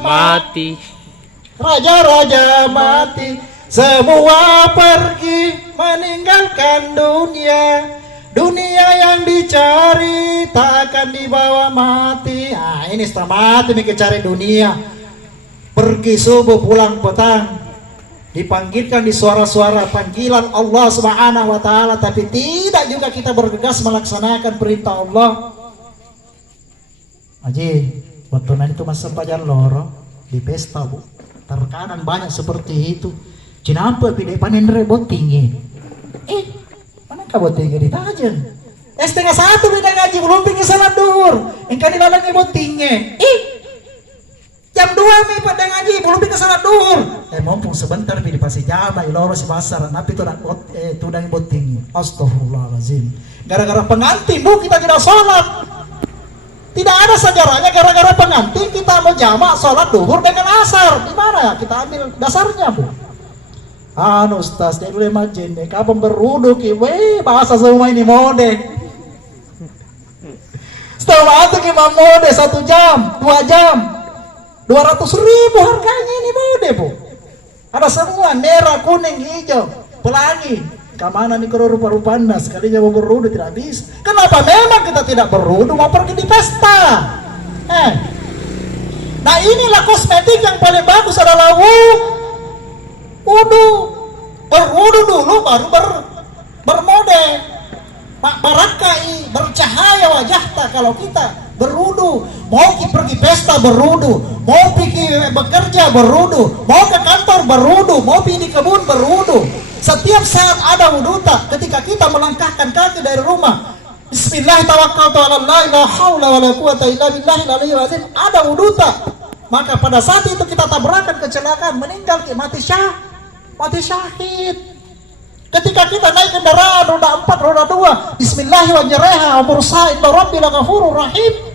mati, raja-raja mati, semua pergi meninggalkan dunia. Dunia yang dicari tak akan dibawa mati. Ini setelah mati mereka cari dunia. Pergi subuh pulang petang, dipanggilkan di suara-suara panggilan Allah Subhanahu wa Ta'ala, tapi tidak juga kita bergegas melaksanakan perintah Allah. Aji, waktu nanti itu masa pajar loro di pesta bu, terkadang banyak seperti itu. Kenapa tidak panen rebot tinggi? Mana kau buat tinggi ditajan? Setengah satu beda ngaji belum tinggi salat duhur. Engkau di dalam buat tinggi. Jam 2 nih pada ngaji belum tinggi salat duhur. Mumpung sebentar di pasti jama loro si pasar, tapi itu itu dan buat tinggi. Astagfirullahalazim. Gara-gara pengantin bu kita tidak salat. Tidak ada sejarahnya gara-gara pengantin kita mau jamak sholat duhur dengan asar. Gimana ya kita ambil dasarnya bu? Ustaz dia dulu imagine nih kapan beruduk bahasa semua ini mode. Setelah itu kita mode 1 jam 2 jam 200.000 harganya ini mode bu. Ada semua merah kuning hijau pelangi. Kemana nih kalau rupa-rupanya sekalinya mau berudu tidak bisa. Kenapa memang kita tidak berudu mau pergi di pesta? Nah inilah kosmetik yang paling bagus adalah wudu. Berudu dulu baru bermode. Barakai bercahaya wajahnya kalau kita berudu. Mau pergi pesta berudu, mau pergi bekerja berudu, mau ke kantor berudu, mau pergi di kebun berudu. Setiap saat ada wudu tak ketika kita melangkahkan kaki dari rumah. Bismillah tawakkaltu 'ala Allah la haula wala quwata illa billahil aliyyil azim. Ada wudu tak? Maka pada saat itu kita tabrakan kecelakaan meninggal mati syahid. Ketika kita naik kendaraan roda 4 roda 2 bismillah wa jaraha wa mursa inna rabbil ghafurur rahim.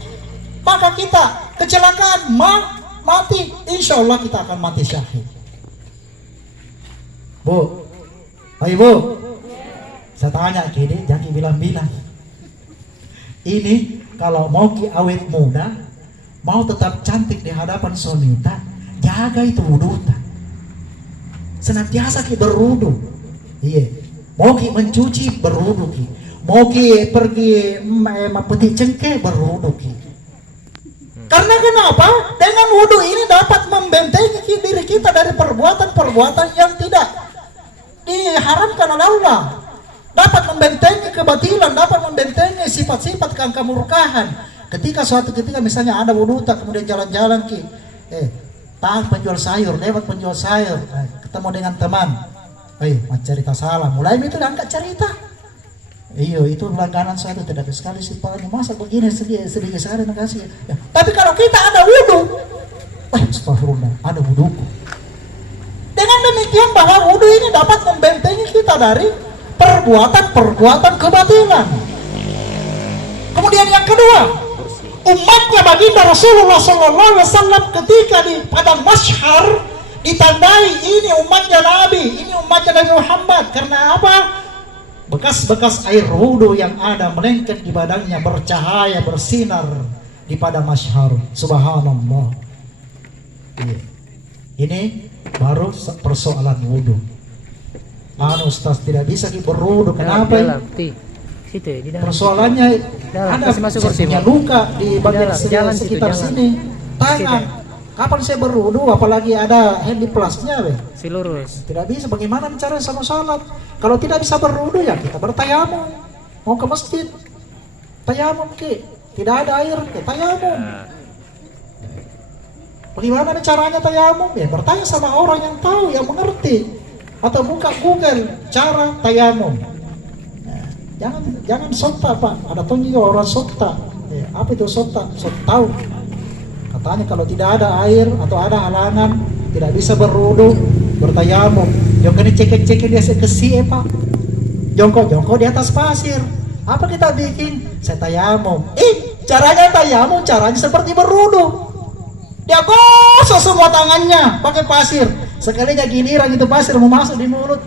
Maka kita kecelakaan mati, insya Allah kita akan mati syahid. Bu, ayo bu, saya tanya kini, jangan bilang-bilang. Ini kalau mau ki awet muda, mau tetap cantik di hadapan sonita, jaga itu wudu. Senantiasa ki berudu. Iya, mau ki mencuci berudu ki, mau ki pergi mepetik cengkeh berudu ki. Karena kenapa? Dengan wudu ini dapat membentengi diri kita dari perbuatan-perbuatan yang tidak diharamkan oleh Allah. Dapat membentengi kebatilan, dapat membentengi sifat-sifat kemurkaan. Ketika suatu ketika misalnya ada wudu tak kemudian jalan-jalan ki, penjual sayur, lewat penjual sayur, ketemu dengan teman, cerita salah, mulai itu diangkat cerita. Iya itu langganan saya itu tidak sekali sifatnya masa begini sedih sekali makasih ya. Tapi kalau kita ada wudu, astagfirullah, ada wuduku. Dengan demikian bahwa wudu ini dapat membentengi kita dari perbuatan-perbuatan kebatilan. Kemudian yang kedua, umatnya baginda Rasulullah SAW ketika di padang Masyhar ditandai ini umatnya Nabi, ini umatnya Nabi Muhammad. Karena apa? Bekas-bekas air wudu yang ada melengket di badannya bercahaya bersinar di padang Masyhar. Subhanallah. Ini baru persoalan wudu. Ustaz tidak bisa berwudu. Kenapa? Persoalannya ada punya luka di bagian sekitar sini. Tangan. Kapan saya berwudu? Apalagi ada handiplasnya, si lurus. Tidak bisa. Bagaimana cara sama salat? Kalau tidak bisa berwudu ya kita bertayamum. Mau ke masjid, tayamum ki. Tidak ada air, tayamum. Bagaimana caranya tayamum? Ya bertanya sama orang yang tahu, yang mengerti. Atau buka Google cara tayamum. Jangan sota pak. Ada tuh juga orang sota. Apa itu sota? Sota tahu. Katanya kalau tidak ada air atau ada halangan tidak bisa berwudu, bertayamum. Jongko ini cekek dia sekesi pak. Jongko di atas pasir. Apa kita bikin? Saya tayamum. Caranya tayamum, caranya seperti berwudu. Dia gosok semua tangannya pakai pasir. Sekalinya giliran itu pasir mau masuk di mulut.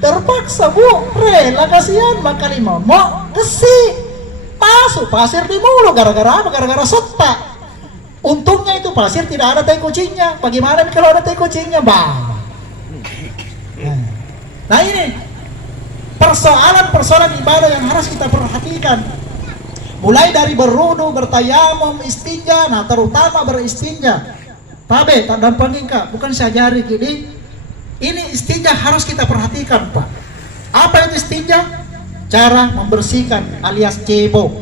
Terpaksa bu, rela kasihan makan mau gesi. Masuk pasir di mulut gara-gara apa? Gara-gara sota. Untungnya itu pasir tidak ada tai kucingnya. Bagaimana nih kalau ada tai kucingnya, Bang? Nah ini persoalan-persoalan ibadah yang harus kita perhatikan. Mulai dari berwudu, bertayamum, istinja, nah terutama beristinja. Pabe, dan pengingka, bukan sajari gini. Ini istinja harus kita perhatikan, Pak. Apa itu istinja? Cara membersihkan alias cebok.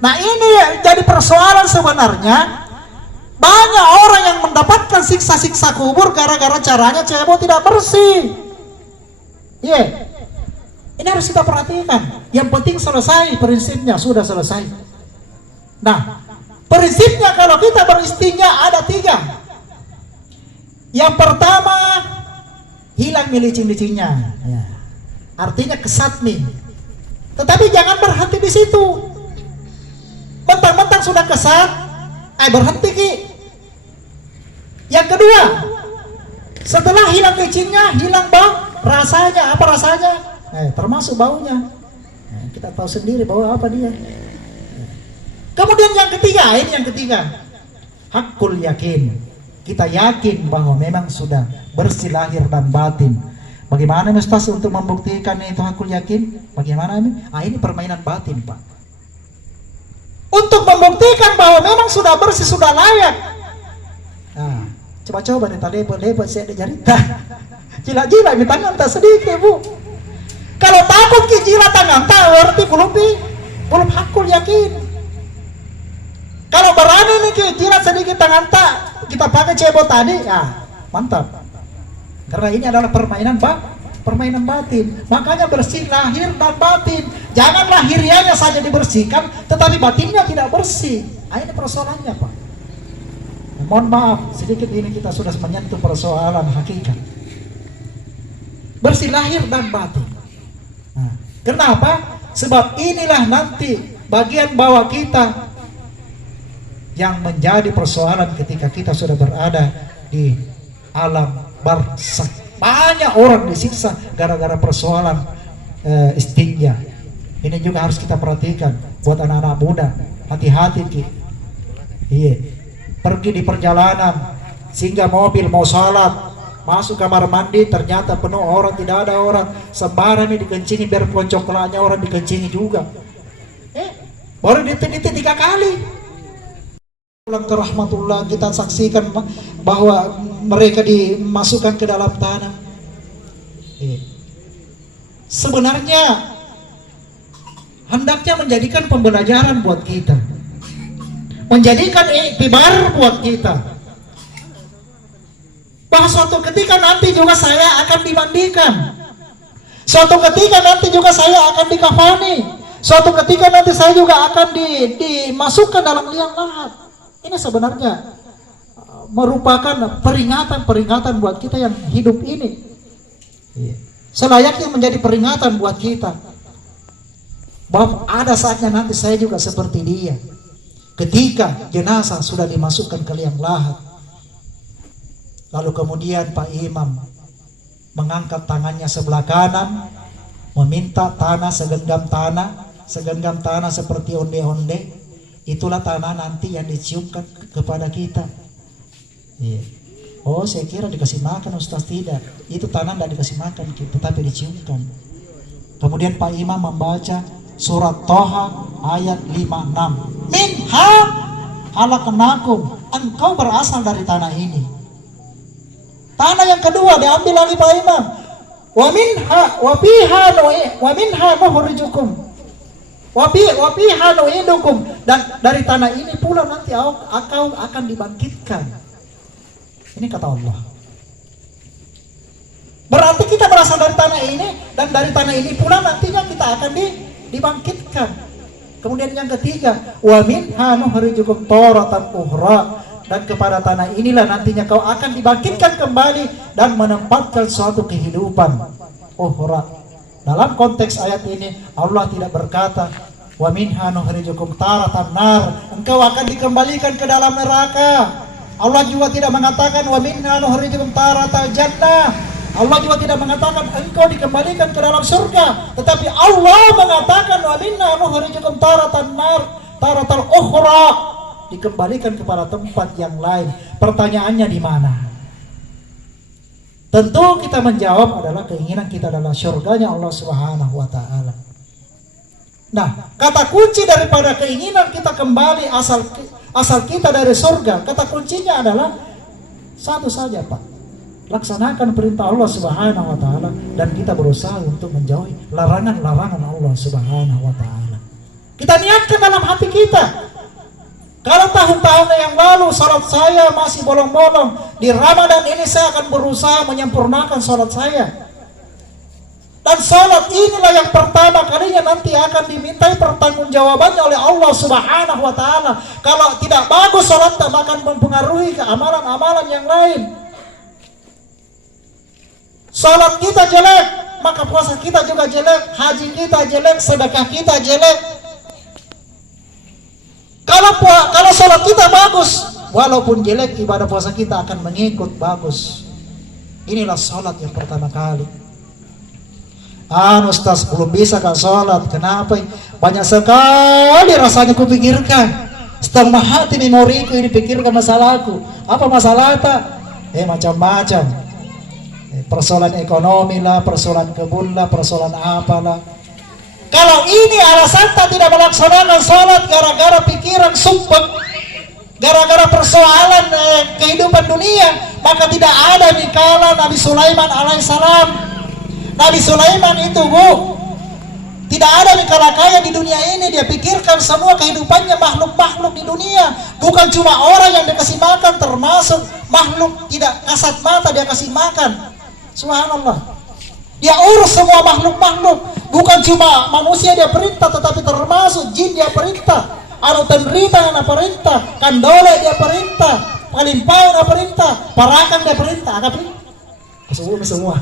Nah ini jadi persoalan sebenarnya. Banyak orang yang mendapatkan siksa-siksa kubur gara-gara caranya cebok tidak bersih. Iya. Ini harus kita perhatikan. Yang penting selesai, prinsipnya sudah selesai. Nah, prinsipnya kalau kita beristinja ada 3. Yang pertama, hilang licin-licinnya. Ya. Artinya kesatmi. Tetapi jangan berhenti di situ. Mentang-mentang sudah kesat, berhenti ki. Yang kedua, setelah hilang licinnya, hilang bau, rasanya apa rasanya? Termasuk baunya. Kita tahu sendiri bau apa dia. Kemudian yang ketiga, ini yang ketiga, hakul yakin. Kita yakin bahwa memang sudah bersih lahir dan batin. Bagaimana Ustaz untuk membuktikan itu hakul yakin? Bagaimana ini? Ini permainan batin, Pak. Untuk membuktikan bahwa memang sudah bersih, sudah layak. Coba-coba nih lebat saya ada jarita. Jila-jila di tangan tak sedikit, Bu. Kalau takut ke jila tangan tak berarti belum hakul yakin. Kalau berani nih ke jila sedikit tangan tak, kita pakai cebok tadi, mantap. Karena ini adalah permainan batin. Makanya bersih lahir dan batin. Jangan lahirianya saja dibersihkan, tetapi batinnya tidak bersih. Ini persoalannya, Pak. Mohon maaf, sedikit ini kita sudah menyentuh persoalan hakikat. Bersih lahir dan batin. Kenapa? Sebab inilah nanti bagian bawah kita yang menjadi persoalan ketika kita sudah berada di alam barzakh. Banyak orang disiksa gara-gara persoalan istinja. Ini juga harus kita perhatikan buat anak-anak muda. Hati-hati ki. Iya. Pergi di perjalanan, sehingga mobil mau sholat, masuk kamar mandi ternyata penuh orang, tidak ada orang, sembarang ini dikencingi biar coklatnya orang dikencingi juga. Baru ditit-titit 3 kali. Pulang ke rahmatullah, kita saksikan bahwa mereka dimasukkan ke dalam tanah. Sebenarnya hendaknya menjadikan pembelajaran buat kita, menjadikan iktibar buat kita, bahwa suatu ketika nanti juga saya akan dimandikan, suatu ketika nanti juga saya akan dikafani, suatu ketika nanti saya juga akan dimasukkan dalam liang lahat. Ini sebenarnya merupakan peringatan buat kita yang hidup ini. Selayaknya menjadi peringatan buat kita bahwa ada saatnya nanti saya juga seperti dia. Ketika jenazah sudah dimasukkan ke liang lahat, lalu kemudian Pak Imam mengangkat tangannya sebelah kanan, meminta tanah segenggam tanah seperti onde-onde. Itulah tanah nanti yang diciumkan kepada kita. Oh, saya kira dikasih makan, Ustaz. Tidak, itu tanah tidak dikasih makan, tetapi diciumkan. Kemudian Pak Imam membaca surat Toha ayat 56. Minha halaknakum, engkau berasal dari tanah ini. Tanah yang kedua diambil lagi Pak Imam. Wa minha nukhrijukum. Wa fiha nu'idukum, dan dari tanah ini pula nanti engkau akan dibangkitkan. Ini kata Allah. Berarti kita berasal dari tanah ini, dan dari tanah ini pula nantinya kita akan dibangkitkan. Kemudian yang ketiga, wa minha nukhrijukum taratan ukhra, dan kepada tanah inilah nantinya kau akan dibangkitkan kembali dan menempatkan suatu kehidupan ukhra. Dalam konteks ayat ini Allah tidak berkata wa minha nukhrijukum taratan nar, engkau akan dikembalikan ke dalam neraka. Allah juga tidak mengatakan wa minha nukhrijukum taratal jannah. Allah juga tidak mengatakan engkau dikembalikan ke dalam surga, tetapi Allah mengatakan wa minna nukhrijukum taratan nar, taratal ukhra, dikembalikan kepada tempat yang lain. Pertanyaannya di mana? Tentu kita menjawab adalah keinginan kita adalah surganya Allah Subhanahu wa taala. Nah, kata kunci daripada keinginan kita kembali asal kita dari surga, kata kuncinya adalah satu saja, Pak. Laksanakan perintah Allah Subhanahu wa taala dan kita berusaha untuk menjauhi larangan-larangan Allah Subhanahu wa taala. Kita niatkan dalam hati kita. Kalau tahun-tahun yang lalu salat saya masih bolong-bolong, di Ramadan ini saya akan berusaha menyempurnakan salat saya. Dan salat inilah yang pertama kalinya nanti akan dimintai pertanggungjawabannya oleh Allah Subhanahu wa taala. Kalau tidak bagus salat, akan mempengaruhi ke amalan-amalan yang lain. Salat kita jelek, maka puasa kita juga jelek, haji kita jelek, sedekah kita jelek. Kalau salat kita bagus, walaupun jelek ibadah puasa kita akan mengikut bagus. Inilah salat yang pertama kali. Ustaz belum bisa kan salat, kenapa? Banyak sekali rasanya kupikirkan. Setengah hati memoriku ini pikirkan masalahku. Apa masalah tak? Macam-macam. Persoalan ekonomi lah, persoalan kebun lah, persoalan apalah. Kalau ini alasan tak tidak melaksanakan salat gara-gara pikiran sumpah, gara-gara persoalan kehidupan dunia, maka tidak ada di kala Nabi Sulaiman alaihissalam. Nabi Sulaiman itu tidak ada di kala kaya di dunia ini, dia pikirkan semua kehidupannya makhluk-makhluk di dunia, bukan cuma orang yang dia kasih makan, termasuk makhluk tidak kasat mata dia kasih makan. Subhanallah, dia urus semua makhluk-makhluk, bukan cuma manusia dia perintah, tetapi termasuk jin dia perintah, anutan rita yang perintah, kandole dia perintah, palimpau dia perintah, parakan dia perintah, apa semua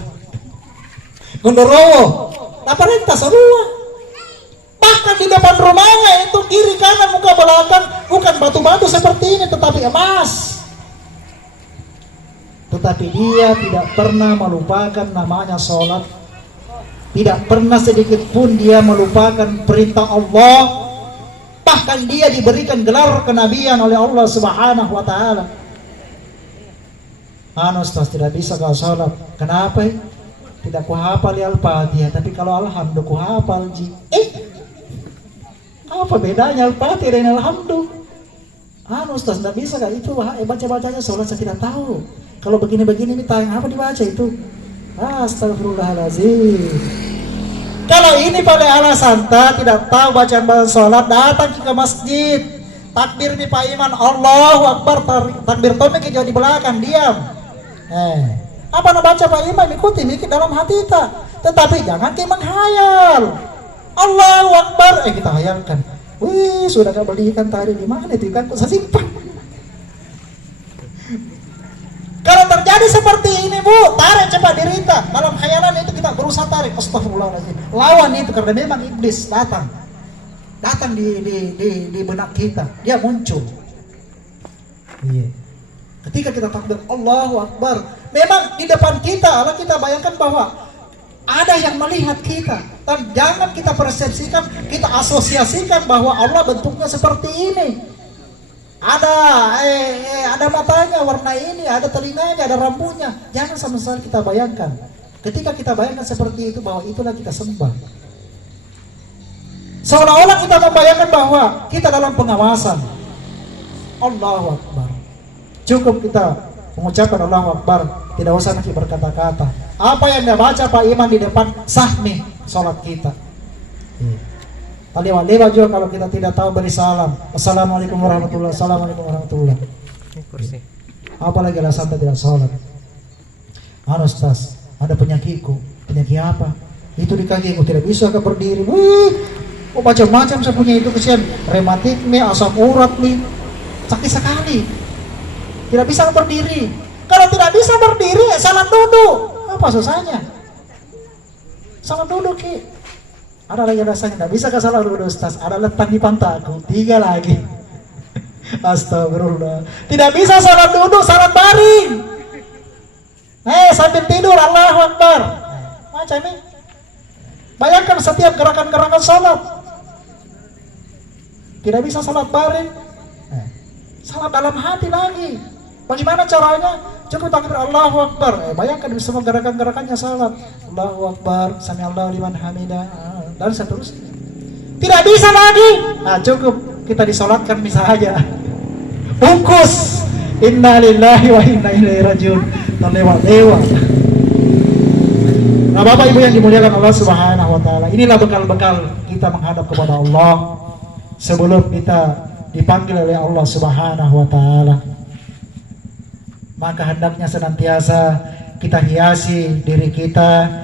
gondorowo dia perintah semua. Bahkan di depan rumahnya itu kiri kanan muka belakang bukan batu-batu seperti ini, tetapi emas. Tetapi dia tidak pernah melupakan namanya sholat. Tidak pernah sedikit pun dia melupakan perintah Allah. Bahkan dia diberikan gelar kenabian oleh Allah Subhanahu wa taala. Ustaz tidak bisa kalau sholat. Kenapa? Tidak kuhafal Al-Fatihah, tapi kalau alhamdulillah kuhafal ji. Apa bedanya Al-Fatihah dengan alhamdulillah? Ustaz tidak bisa kan itu baca-bacanya sholat saya tidak tahu. Kalau begini-begini ini tanya apa dibaca itu? Astagfirullahaladzim. Kalau ini pada alasan tidak tahu bacaan sholat, datang ke masjid, takbir nih Pak Iman, Allahu Akbar, takbir tomik jauh di belakang, diam. Apa nak baca Pak Iman, ikuti mikir dalam hati kita, tetapi jangan kita menghayal. Allahu Akbar, kita hayalkan. Wih, sudah gak belikan tadi di mana itu kan? Saya simpan. Kalau terjadi seperti ini Bu, tarik cepat dirita. Dalam khayalan itu kita berusaha tarik. Astagfirullahaladzim. Lawan itu karena memang iblis datang di benak kita. Dia muncul. Iya. Ketika kita takbir Allahu Akbar, memang di depan kita, Allah kita bayangkan bahwa ada yang melihat kita. Dan jangan kita persepsikan, kita asosiasikan bahwa Allah bentuknya seperti ini. Ada matanya warna ini, ada telinganya, ada rambutnya. Jangan sama sekali kita bayangkan. Ketika kita bayangkan seperti itu, bahwa itulah kita sembah. Seolah-olah kita membayangkan bahwa kita dalam pengawasan. Allahu Akbar. Cukup kita mengucapkan Allahu Akbar, tidak usah lagi berkata-kata. Apa yang dia baca Pak Iman di depan sah nih sholat kita. Lewat juga kalau kita tidak tahu beri salam. Assalamualaikum warahmatullahi wabarakatuh. Assalamualaikum warahmatullahi wabarakatuh. Apalagi alasan tidak sholat. Ustaz, ada penyakitku. Penyakit apa? Itu di kakiku tidak bisa berdiri. Macam-macam saya punya itu kesian. Rematik nih, asam urat nih. Sakit sekali. Tidak bisa berdiri. Kalau tidak bisa berdiri, salat duduk. Apa susahnya? Salat duduk Ki. Ada lagi rasanya, tidak bisa salat duduk Ustaz. Ada letak di pantatku, 3 lagi. Astagfirullah. Tidak bisa salat duduk, salat baring. Sambil tidur Allahu Akbar. Macam ini. Bayangkan setiap gerakan-gerakan salat. Tidak bisa salat baring. salat dalam hati lagi. Bagaimana caranya? Cukup takbir Allahu Akbar. Bayangkan semua gerakan-gerakannya salat. Allahu Akbar, sami Allahu liman hamidah, dan seterusnya. Tidak bisa lagi. Nah, cukup kita disolatkan misalnya. Bungkus. Inna lillahi wa inna ilaihi rajiun. Dan lewat-lewat. Nah, Bapak Ibu yang dimuliakan Allah Subhanahu wa taala, inilah bekal-bekal kita menghadap kepada Allah sebelum kita dipanggil oleh Allah Subhanahu wa taala. Maka hendaknya senantiasa kita hiasi diri kita